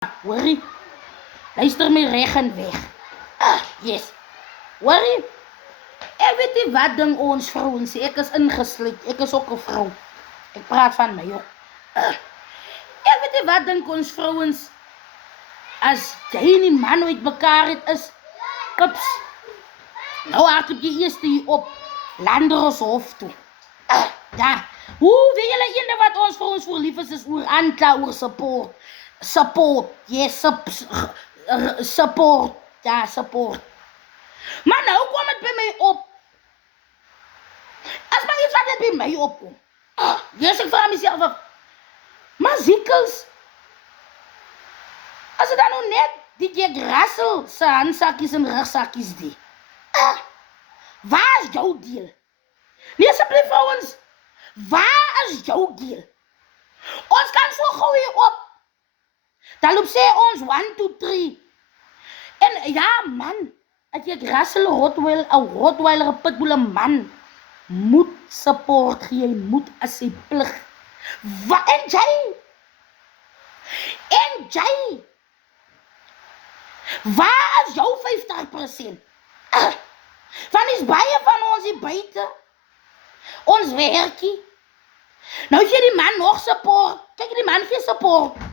Hoorie, luister my reg en weg. Yes. Hoorie, ek weet nie wat ding ons vrouens sê. Ek is ingesluit, ek is ook 'n vrou. Ek praat van my ook. Ek weet nie wat dink ons vrouens as jy en die man uit mekaar het is. Kips. Nou hardloop jy eers hier op Landershof toe. Ja. Hoe weet julle ene wat ons vir ons lief is oor aankla, oor support. Support. Yes, support. Ja, support. Maar nou kom het by my op. As maar iets wat het by my opkom. Yes, ek vraag myself af. Maar ziekels. As het dan nou net die Jack Russell se handsakkies en rugsakkies die. Waar is jou deel? Nee, asseblief vrouens. Waar is jou deel? Ons kan so gou hier op. Dan loop sê ons 1, 2, 3. En ja man, as jy Russell Rottweiler, 'n pitbull, 'n man moet support gee, jy moet as sy plig. En jy, waar is jou 50%? Van is baie van ons hier buite. Ons werkie. Nou as jy die man nog support, kyk die man gee support.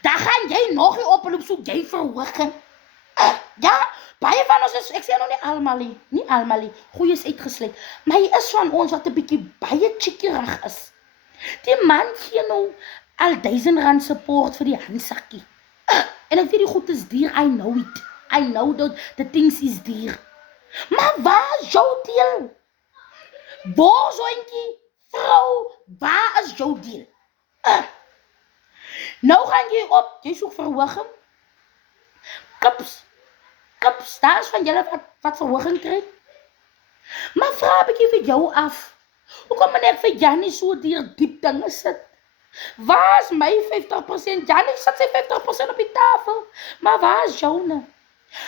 Dan gaan jy nog nie op en loop soek jy verhooging. Ja, baie van ons is, ek sê nou nie almal, goeie is uitgesluit, maar hy is van ons wat 'n bietjie baie chickerig is. Die man gee nou al R1000 support vir die handsakkie. En ek weet die goed is duur, I know it. I know that the things is duur. Maar waar is jou deel? Borsoontjie, vrou, waar is jou deel? Nou gaan jy op, jy soek verhooging. Kips, daar is van julle wat verhooging kry. Maar vraag 'n bietjie vir jou af. Hoekom moet ek vir Jannie so diep dinge sit? Waar is my 50%? Jannie sit sy 50% op die tafel. Maar waar is joune?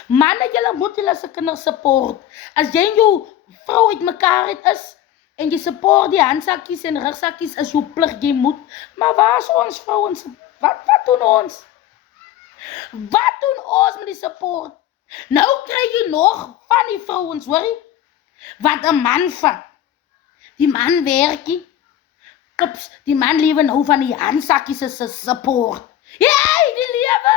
Manne, julle moet julle se kinders support. As jy en jou vrou uit mekaar het is, en jy support die handsakkies en rugsakkies is jou plig, jy moet. Maar waar is ons vrouens? Wat doen ons? Wat doen ons met die support? Nou kry jy nog van die vrouens, hoorie? Wat 'n man vat. Die man werkie. Kips, die man lewe nou van die handsakkies se support. Jy, die lewe.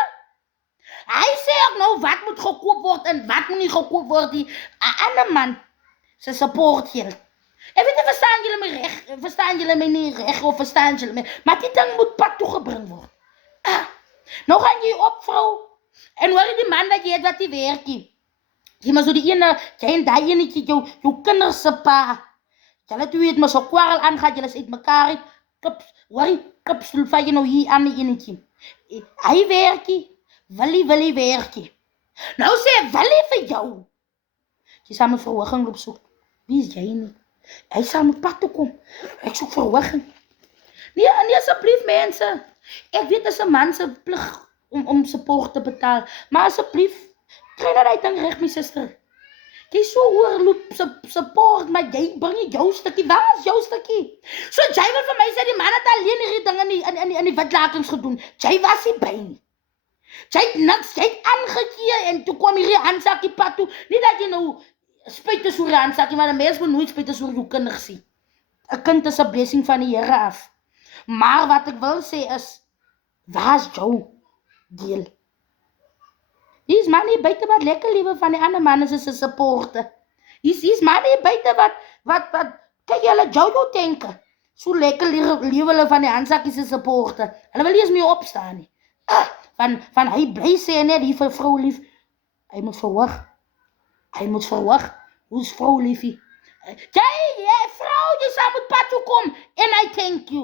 Hy sê ook nou wat moet gekoop word en wat moet nie gekoop word nie. 'n ander man se support geld. Ek weet nie, verstaan julle my nie reg of verstaan julle my, maar die ding moet pad toe gebring word. Nou gaan jy op, vrou, en hoor die man dat jy het wat die werkie. Jy maar so die ene, jy en die enetjie, jou kinders se pa. Julle twee het maar so kwarrel aangaan, julle is uit mekaar uit. Kips, val jy nou hier aan die enetjie. Hy werkie, Willie werkie. Nou sê Willie vir jou. Jy sal my verhooging loop soek. Wie is jy nie? Hy sal met pad toe kom. Ek soek verhooging. Nee, asseblief mense. Ek weet is 'n man se plig om support te betaal. Maar asseblief, kry nou daai ding reg, my suster. Jy so oorloop support, maar jy bring nie jou stukkie. Waar is jou stukkie? So jy wil vir my sê die man het alleen hierdie dinge in die witlakings gedoen. Jy was nie by nie. Jy het niks, jy het aangekeer en toe kom hierdie handsakkie pad toe. Nie dat jy nou spyt is oor die handsakkie, maar 'n mens moet nooit spyt is oor jou kinders sien. 'n Kind is 'n blessing van die Here af. Maar wat ek wil sê is, waar is jou deel? Hier's man nie buite wat lekker lewe van die ander manne se supporte. Hier's man nie buite wat kyk julle Jojo denke. So lekker lewe hulle van die handsakkie se supporte. Hulle wil nie eens meer opstaan nie. Van hy bly sê net hier vir vrou lief. Hy moet verhoog. Hoe's vrou liefie? Jy vrou, jy sal moet pad toe kom en I thank you.